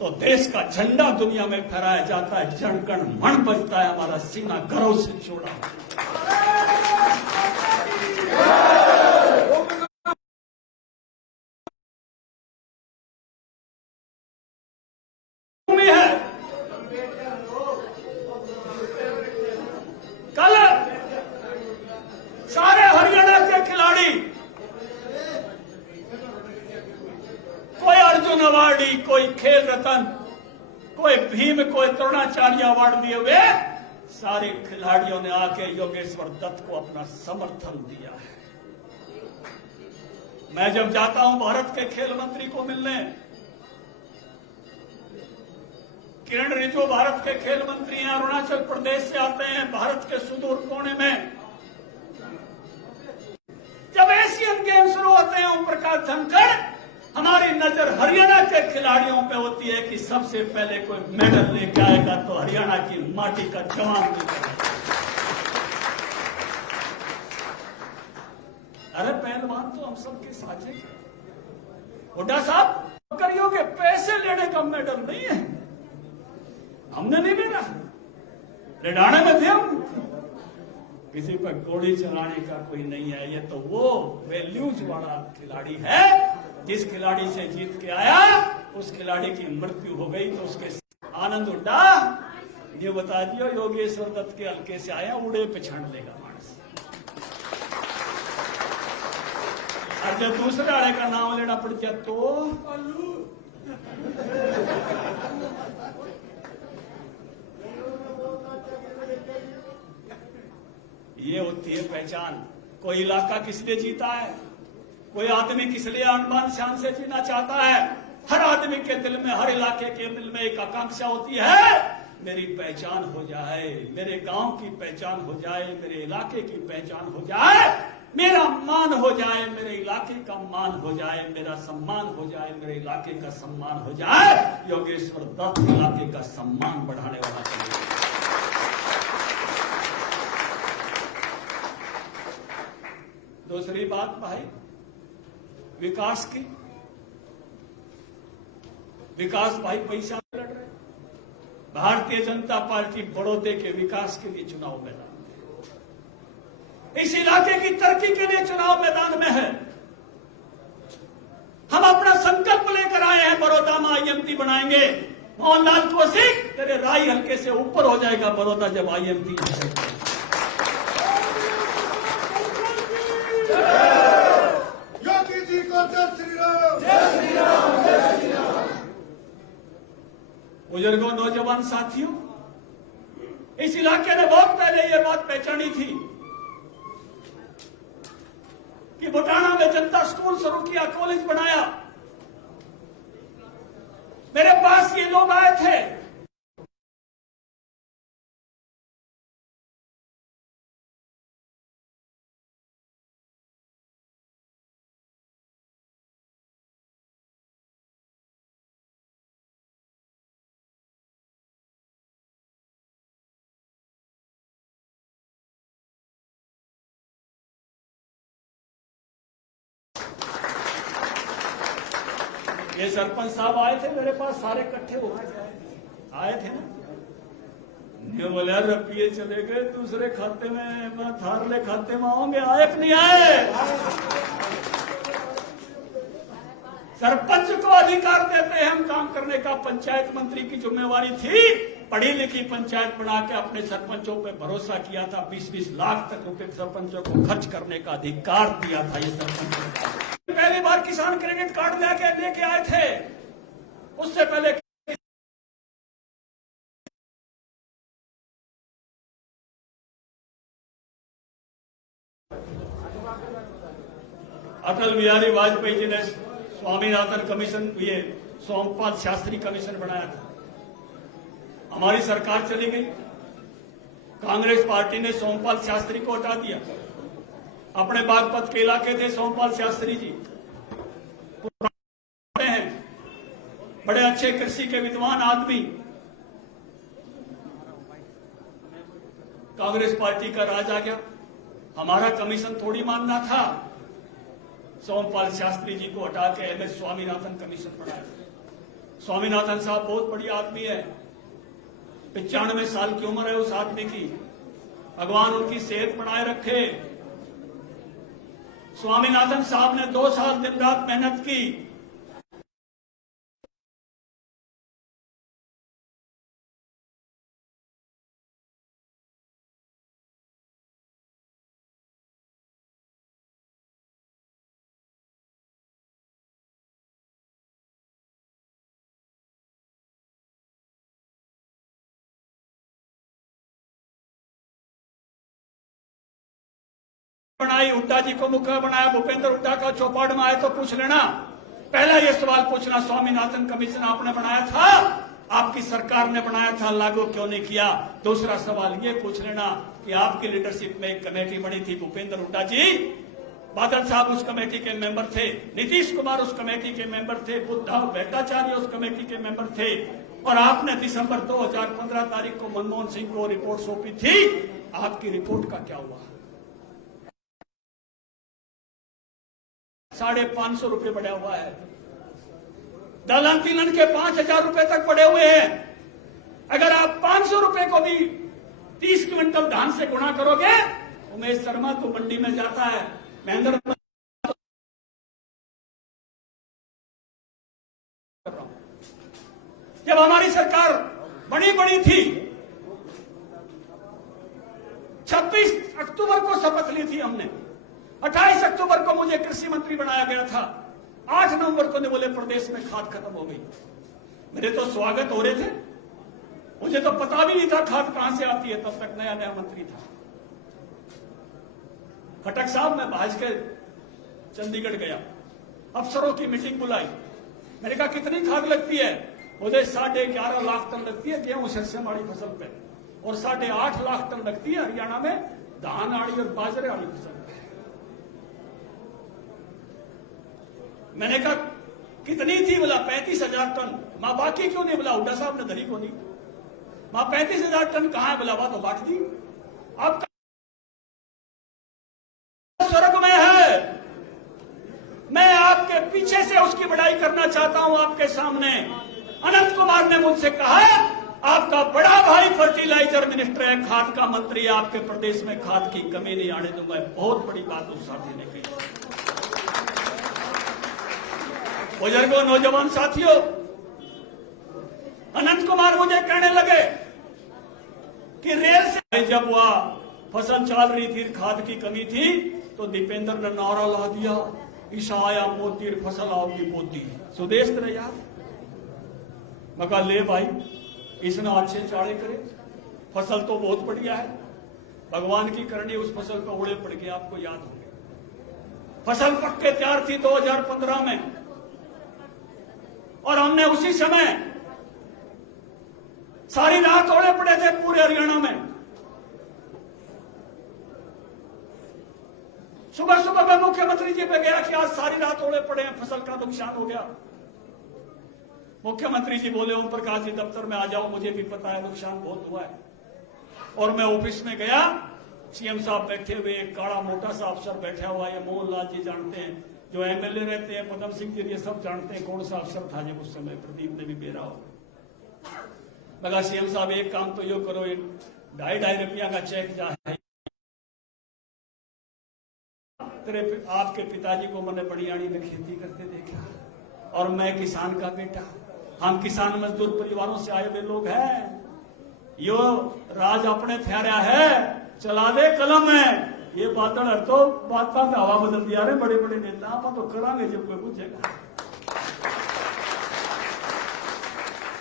तो देश का झंडा दुनिया में फहराया जाता है, जन गण मन बजता है, हमारा सीना गर्व से जोड़ा। है कल सारे हरियाणा के खिलाड़ी, कोई अर्जुन अवार्डी, कोई खेल रत्न, कोई भीम, कोई द्रोणाचार्य अवार्ड दिए हुए सारे खिलाड़ियों ने आके योगेश्वर दत्त को अपना समर्थन दिया है। मैं जब जाता हूं भारत के खेल मंत्री को मिलने, किरण रिजिजू भारत के खेल मंत्री हैं, अरुणाचल प्रदेश से आते हैं, भारत के सुदूर कोने में। जब एशियन गेम्स शुरू होते हैं, ओम प्रकाश धनखड़, हमारी नजर हरियाणा के खिलाड़ियों पे होती है कि सबसे पहले कोई मेडल लेके आएगा तो हरियाणा की माटी का जवान लेकर। अरे पहलवान तो हम सबके साझे हैं। हुड्डा साहब करियो के पैसे लेने का मेडल नहीं है, हमने नहीं मिला, लड़ाने में थे हम। किसी पर गोली चलाने का कोई नहीं है। ये तो वो वैल्यूज वाला खिलाड़ी है, जिस खिलाड़ी से जीत के आया उस खिलाड़ी की मृत्यु हो गई तो उसके आनंद हुड्डा ये बता दियो योगेश्वर दत्त के हल्के से आया, उड़े पे छान देगा मानस। और जब दूसरे आड़े का नाम लेना पड़ जाए तो ये होती है पहचान। कोई इलाका किस लिए जीता है, कोई आदमी किस लिए अनबान शान से जीना चाहता है। हर आदमी के दिल में, हर इलाके के दिल में एक आकांक्षा होती है, मेरी पहचान हो जाए, मेरे गांव की पहचान हो जाए, मेरे इलाके की पहचान हो जाए, मेरा मान हो जाए, मेरे इलाके का मान हो जाए, मेरा सम्मान हो जाए, मेरे इलाके का सम्मान हो जाए। योगेश्वर दत्त इलाके का सम्मान बढ़ाने वाला चाहिए। दूसरी बात भाई विकास की, विकास भाई पैसा लड़ रहे। भारतीय जनता पार्टी बड़ौदे के विकास के लिए चुनाव मैदान में, इस इलाके की तरक्की के लिए चुनाव मैदान में है। हम अपना संकल्प लेकर आए हैं, बड़ौदा में आईएमटी बनाएंगे। मोहनलाल कौशिक तेरे राय हल्के से ऊपर हो जाएगा बड़ौदा जब आईएमटी। बुजुर्गों, नौजवान साथियों, इस इलाके ने बहुत पहले ये बात पहचानी थी कि बुटाना में जनता स्कूल शुरू किया, कॉलेज बनाया। मेरे पास ये लोग आए थे, ये सरपंच साहब आए थे मेरे पास, सारे इकट्ठे हो आए थे ना। ये बोले रुपये चले गए दूसरे खाते में, मैं थारले खाते में आऊंगे, आए कि नहीं आए। सरपंच को अधिकार देते हैं हम काम करने का। पंचायत मंत्री की जिम्मेवारी थी पढ़ी लिखी पंचायत बना के अपने सरपंचों पे भरोसा किया था। 20-20 लाख तक रुपए सरपंचों को खर्च करने का अधिकार दिया था ये सरपंच। पहली बार किसान क्रेडिट कार्ड लेके आए थे, उससे पहले अटल बिहारी वाजपेयी जी ने स्वामीनाथन कमीशन, ये सोमपाल शास्त्री कमीशन बनाया था। हमारी सरकार चली गई, कांग्रेस पार्टी ने सोमपाल शास्त्री को हटा दिया। अपने बागपत के इलाके थे सोमपाल शास्त्री जी, हैं बड़े अच्छे कृषि के विद्वान आदमी। कांग्रेस पार्टी का राज आ गया, हमारा कमीशन थोड़ी मानना था। सोमपाल शास्त्री जी को हटा के एमएस स्वामीनाथन कमीशन बनाया। स्वामीनाथन साहब बहुत बड़ी आदमी है, 95 साल की उम्र है उस आदमी की। भगवान उनकी सेहत बनाए रखे। स्वामीनाथन साहब ने 2 साल दिन रात मेहनत की। बनाई, हुड्डा जी को मुख्य बनाया, भूपेंद्र हुड्डा का चौपाट में आए तो पूछ लेना। पहला ये सवाल पूछना, स्वामीनाथन कमीशन आपने बनाया था, आपकी सरकार ने बनाया था, लागू क्यों नहीं किया? दूसरा सवाल ये पूछ लेना कि आपकी लीडरशिप में एक कमेटी बनी थी, भूपेंद्र हुड्डा जी, बादल साहब उस कमेटी के मेंबर थे, नीतीश कुमार उस कमेटी के मेंबर थे, बुद्धा भट्टाचार्य उस कमेटी के मेंबर थे, और आपने दिसंबर 2015 तारीख को मनमोहन सिंह को रिपोर्ट सौंपी थी। आपकी रिपोर्ट का क्या हुआ? 550 रुपये बढ़ा हुआ है। दलहन तिलहन के 5000 रुपए तक बढ़े हुए हैं। अगर आप 500 रुपए को भी 30 क्विंटल धान से गुणा करोगे, उमेश शर्मा तो मंडी में जाता है, महेंद्र जब हमारी सरकार बड़ी थी, 26 अक्टूबर को शपथ ली थी हमने, 28 अक्टूबर को मुझे कृषि मंत्री बनाया गया था, 8 नवंबर को बोले प्रदेश में खाद खत्म हो गई। मेरे तो स्वागत हो रहे थे, मुझे तो पता भी नहीं था खाद कहां से आती है, तब तक नया मंत्री था। खटक साहब, मैं भाज के चंडीगढ़ गया, अफसरों की मीटिंग बुलाई, मैंने कहा कितनी खाद लगती है? बोले 11.5 लाख टन लगती है गेहूं सरसों फसल पे, और 8.5 लाख टन लगती है हरियाणा में धान आड़ी और बाजरे आड़ी फसल। मैंने कहा कितनी थी? बोला 35,000 टन। मां बाकी क्यों नहीं? बोला हुड्डा साहब ने धरी को नहीं। मां 35,000 टन कहां है? बोला वहां तो बांट दी। अब स्वर्ग में है, मैं आपके पीछे से उसकी बढ़ाई करना चाहता हूं आपके सामने। अनंत कुमार ने मुझसे कहा आपका बड़ा भाई फर्टिलाइजर मिनिस्टर है, खाद का मंत्री है, आपके प्रदेश में खाद की कमी नहीं आने दूंगा। बहुत बड़ी बात उस साथी ने कही। बुजुर्गों, नौजवान साथियों, अनंत कुमार मुझे कहने लगे कि रेल से जब हुआ फसल चल रही थी, खाद की कमी थी, तो दीपेंद्र ने नारा ला दिया, ईशा आया मोती फसल आओगी पोती, सुदेश तेरे याद। मैं कहा ले भाई, इसने अच्छे चाड़े करे, फसल तो बहुत बढ़िया है, भगवान की करनी उस फसल पर ओले पड़ गए। आपको याद होंगे फसल पक के तैयार थी 2015 में, और हमने उसी समय सारी रात ओले पड़े थे पूरे हरियाणा में। सुबह सुबह मैं मुख्यमंत्री जी पे गया कि आज सारी रात ओले पड़े हैं, फसल का नुकसान हो गया। मुख्यमंत्री जी बोले ओम प्रकाश जी दफ्तर में आ जाओ, मुझे भी पता है नुकसान बहुत हुआ है। और मैं ऑफिस में गया, सीएम साहब बैठे हुए, एक काला मोटा सा अफसर बैठा हुआ है, मोहन लाल जी जानते हैं, जो एमएलए रहते हैं, पदम सिंह जी, ये सब जानते हैं कौन सा अफसर था जब उस समय, प्रदीप ने भी बेरा हो। मगर सीएम साहब एक काम तो यो करो, 2.5 रुपया का चेक जा है, आपके पिताजी को मैंने बड़ियाणी में खेती करते देखा, और मैं किसान का बेटा, हम किसान मजदूर परिवारों से आए हुए लोग हैं, यो राज अपने थैरा है, चला दे कलम है। ये बातों तो बात का हवा बदल दिया रे बड़े बड़े नेता, आप तो करांगे जब कोई पूछेगा।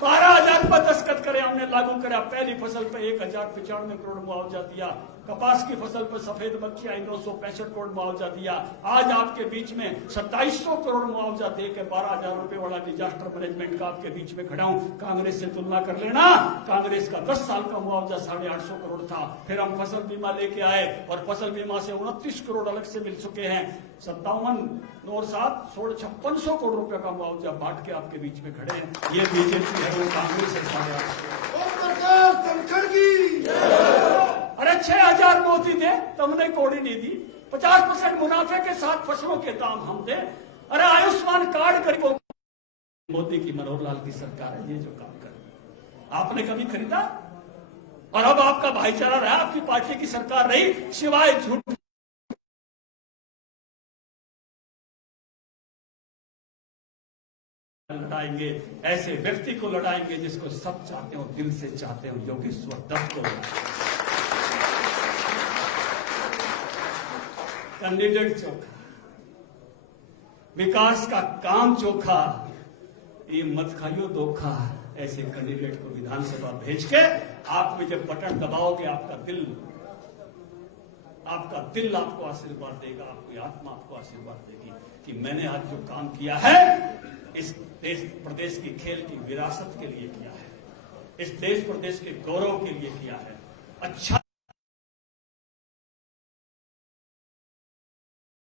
12,000 पर दस्तखत करे हमने, लागू करा। पहली फसल पे 1,095 करोड़ मुआवजा दिया, कपास की फसल पर सफेद मक्खी आई 965 करोड़ मुआवजा दिया। आज आपके बीच में 2700 करोड़ मुआवजा दे के 12,000 रुपए वाला डिजास्टर मैनेजमेंट का आपके बीच में खड़ा हूं। कांग्रेस से तुलना कर लेना, कांग्रेस का 10 साल का मुआवजा 850 करोड़ था। फिर हम फसल बीमा लेके आए, और फसल बीमा से 29 करोड़ अलग से मिल चुके हैं। 57 और 7 5600 करोड़ रुपए का मुआवजा बांट के आपके बीच में खड़े हैं। ये बीजेपी है, वो कांग्रेस है। अरे 6,000 मोदी थे, तुमने कोड़ी नहीं दी। 50% मुनाफे के साथ फसलों के दाम हम दे। अरे आयुष्मान कार्ड गरीबों मोदी की, मनोहर लाल की सरकार है ये जो काम कर रही है। आपने कभी खरीदा? और अब आपका भाईचारा रहा, आपकी पार्टी की सरकार रही, सिवाय झूठ लड़ाएंगे, ऐसे व्यक्ति को लड़ाएंगे जिसको सब चाहते हो, दिल से चाहते हो, योगेश्वर दत्त को। कैंडिडेट चोखा, विकास का काम चोखा, ये मत खाइयो धोखा। ऐसे कैंडिडेट को विधानसभा भेज के आप में जब बटन दबाओगे, आपका दिल आपको आशीर्वाद देगा, आपकी आत्मा आपको आशीर्वाद देगी कि मैंने आज जो काम किया है इस देश प्रदेश की खेल की विरासत के लिए किया है, इस देश प्रदेश के गौरव के लिए किया है। अच्छा